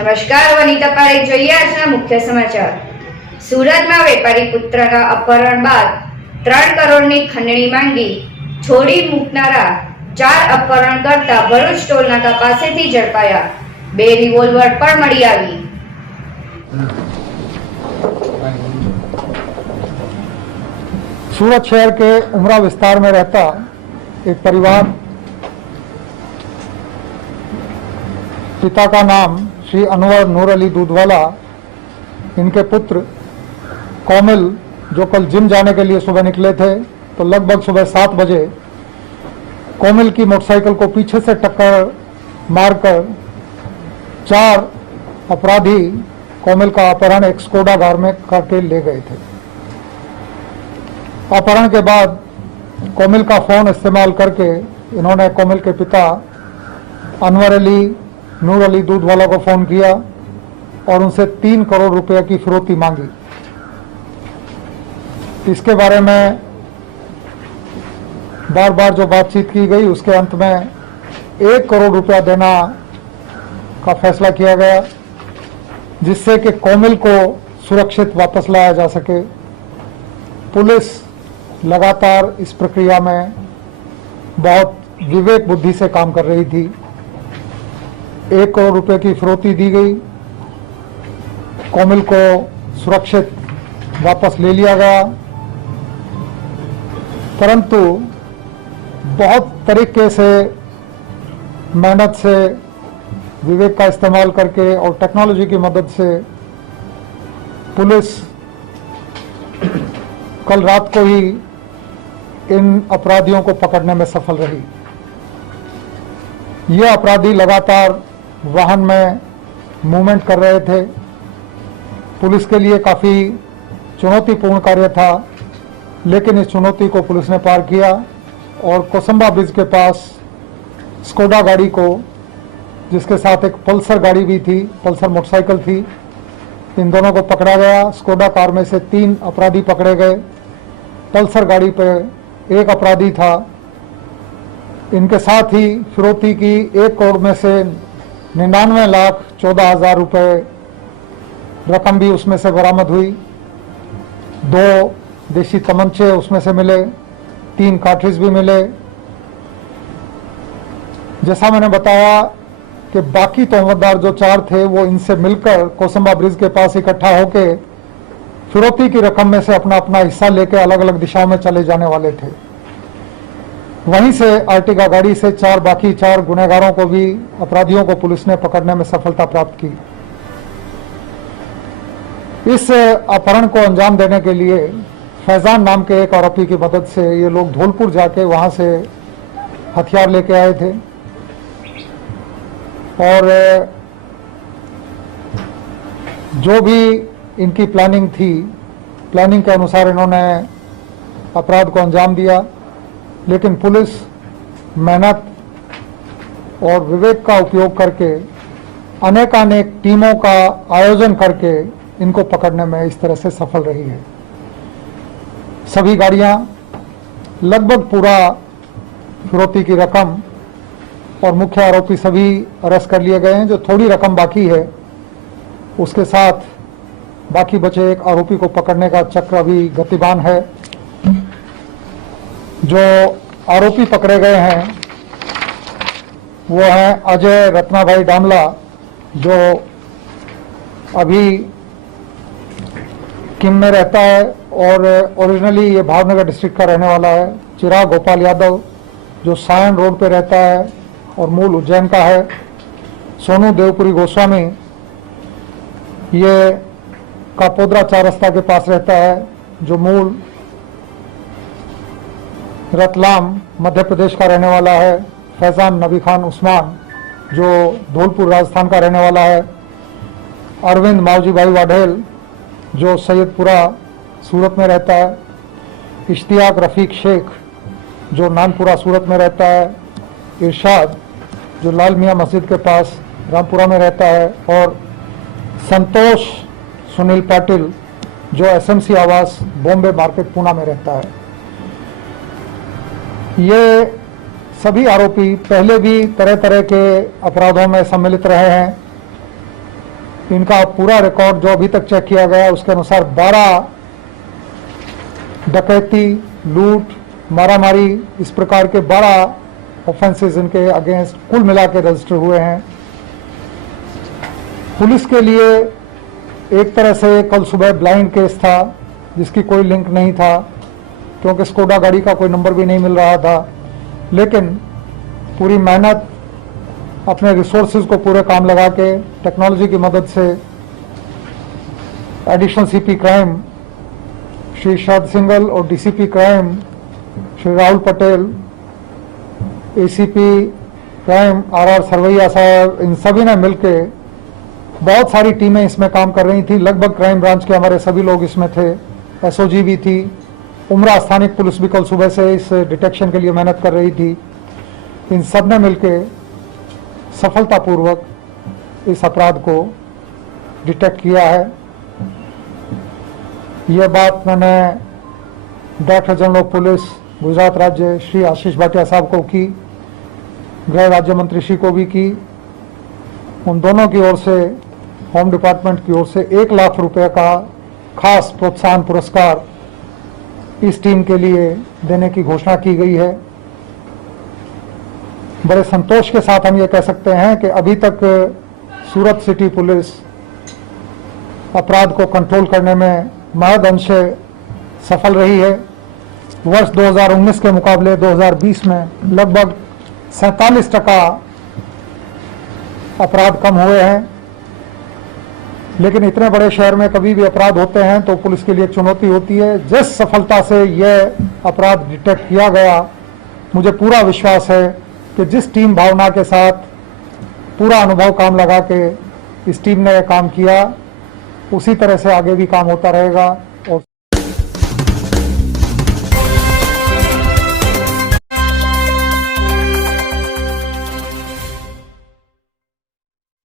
નમસ્કાર, વનિતા પારેખ. જોઈએ આજના મુખ્ય સમાચાર. સુરતમાં વેપારી પુત્રના અપહરણ બાદ 3 કરોડની ખંડણી માંગી છોડી મૂકનારા 4 અપહરણ કરતા ભરૂચ ટોલનાકા પાસેથી ઝડપાયા. 2 રિવોલ્વર પણ મળી આવી. सूरत शहर के उमरा विस्तार में रहता एक परिवार, पिता का नाम श्री अनवर नूर अली दूधवाला, इनके पुत्र कोमिल जो कल जिम जाने के लिए सुबह निकले थे, तो लगभग सुबह 7 बजे कोमिल की मोटरसाइकिल को पीछे से टक्कर मारकर 4 अपराधी कोमिल का अपहरण एक स्कोडा कार में करके ले गए थे। अपहरण के बाद कोमिल का फ़ोन इस्तेमाल करके इन्होंने कोमिल के पिता अनवर अली नूर अली दूधवाला को फ़ोन किया और उनसे 3 करोड़ रुपए की फिरौती मांगी। इसके बारे में बार बार जो बातचीत की गई, उसके अंत में 1 करोड़ रुपया देना का फैसला किया गया, जिससे कि कोमिल को सुरक्षित वापस लाया जा सके। पुलिस लगातार इस प्रक्रिया में बहुत विवेक बुद्धि से काम कर रही थी। 1 करोड़ रुपए की फिरौती दी गई, कोमिल को सुरक्षित वापस ले लिया गया, परंतु बहुत तरीके से मेहनत से, विवेक का इस्तेमाल करके और टेक्नोलॉजी की मदद से पुलिस कल रात को ही इन अपराधियों को पकड़ने में सफल रही। ये अपराधी लगातार वाहन में मूवमेंट कर रहे थे। पुलिस के लिए काफ़ी चुनौतीपूर्ण कार्य था, लेकिन इस चुनौती को पुलिस ने पार किया और कोसंबा ब्रिज के पास स्कोडा गाड़ी को, जिसके साथ एक पल्सर गाड़ी भी थी, पल्सर मोटरसाइकिल थी, इन दोनों को पकड़ा गया। स्कोडा कार में से 3 अपराधी पकड़े गए। पल्सर गाड़ी पे 1 अपराधी था। इनके साथ ही फिरौती की 1 करोड़ में से 99,14,000 रुपए रकम भी उसमें से बरामद हुई। 2 देशी तमंचे उसमें से मिले, 3 कार्ट्रिज भी मिले। जैसा मैंने बताया कि बाकी तोहमतदार जो 4 थे, वो इनसे मिलकर कोसंबा ब्रिज के पास इकट्ठा होके फिरौती की रकम में से अपना अपना हिस्सा लेके अलग अलग दिशाओं में चले जाने वाले थे। वहीं से आर्टिगा गाड़ी से बाकी 4 गुनहगारों को भी, अपराधियों को पुलिस ने पकड़ने में सफलता प्राप्त की। इस अपहरण को अंजाम देने के लिए फैजान नाम के एक आरोपी की मदद से ये लोग धौलपुर जाके वहां से हथियार लेके आए थे और जो भी इनकी प्लानिंग थी, प्लानिंग के अनुसार इन्होंने अपराध को अंजाम दिया। लेकिन पुलिस मेहनत और विवेक का उपयोग करके अनेकानेक टीमों का आयोजन करके इनको पकड़ने में इस तरह से सफल रही है। सभी गाड़ियां, लगभग पूरा फिरौती की रकम और मुख्य आरोपी सभी अरेस्ट कर लिए गए हैं। जो थोड़ी रकम बाकी है, उसके साथ बाकी बचे एक आरोपी को पकड़ने का चक्र अभी गतिमान है। जो आरोपी पकड़े गए हैं वो हैं अजय रत्नाभाई डामला, जो अभी किम में रहता है और ओरिजिनली ये भावनगर डिस्ट्रिक्ट का रहने वाला है। चिराग गोपाल यादव, जो सायन रोड पे रहता है और मूल उज्जैन का है। सोनू देवपुरी गोस्वामी, ये कापोद्रा 4 रास्ता के पास रहता है, जो मूल रतलाम मध्य प्रदेश का रहने वाला है। फैजान नबी खान उस्मान, जो धौलपुर राजस्थान का रहने वाला है। अरविंद मावजी भाई वाढेल, जो सैयदपुरा सूरत में रहता है। इश्तियाक रफ़ीक शेख, जो नानपुरा सूरत में रहता है। इरशाद, जो लाल मियाँ मस्जिद के पास रामपुरा में रहता है। और संतोष सुनील पाटिल, जो एसएमसी आवास बॉम्बे मार्केट पूना में रहता है। ये सभी आरोपी पहले भी तरह तरह के अपराधों में सम्मिलित रहे हैं इनका पूरा रिकॉर्ड जो अभी तक चेक किया गया उसके अनुसार 12 डकैती, लूट, मारामारी इस प्रकार के 12 ऑफेंसेस इनके अगेंस्ट कुल मिला के रजिस्टर हुए हैं। पुलिस के लिए एक तरह से कल सुबह ब्लाइंड केस था जिसकी कोई लिंक नहीं था, क्योंकि स्कोडा गाड़ी का कोई नंबर भी नहीं मिल रहा था। लेकिन पूरी मेहनत, अपने रिसोर्सेज को पूरे काम लगा के टेक्नोलॉजी की मदद से additional CP crime Shri Sharad Singhal और DCP crime Shri Rahul Patel, ACP crime R Sarvaiya साहब, इन सभी ने मिलके, बहुत सारी टीमें इसमें काम कर रही थी। लगभग क्राइम ब्रांच के हमारे सभी लोग इसमें थे, एसओजी भी थी, उमरा स्थानिक पुलिस भी कल सुबह से इस डिटेक्शन के लिए मेहनत कर रही थी। इन सब ने मिलके सफलतापूर्वक इस अपराध को डिटेक्ट किया है। यह बात मैंने director general of police Gujarat राज्य श्री आशीष भाटिया साहब को की, गृह राज्य मंत्री श्री को भी की। उन दोनों की ओर से, होम डिपार्टमेंट की ओर से 1 लाख रुपए का खास प्रोत्साहन पुरस्कार इस टीम के लिए देने की घोषणा की गई है। बड़े संतोष के साथ हम ये कह सकते हैं कि अभी तक सूरत सिटी पुलिस अपराध को कंट्रोल करने में महद अंश सफल रही है। वर्ष 2019 के मुकाबले 2020 में लगभग 47% अपराध कम हुए हैं। लेकिन इतने बड़े शहर में कभी भी अपराध होते हैं तो पुलिस के लिए एक चुनौती होती है। जिस सफलता से यह अपराध डिटेक्ट किया गया, मुझे पूरा विश्वास है कि जिस टीम भावना के साथ पूरा अनुभव काम लगा के इस टीम ने यह काम किया, उसी तरह से आगे भी काम होता रहेगा।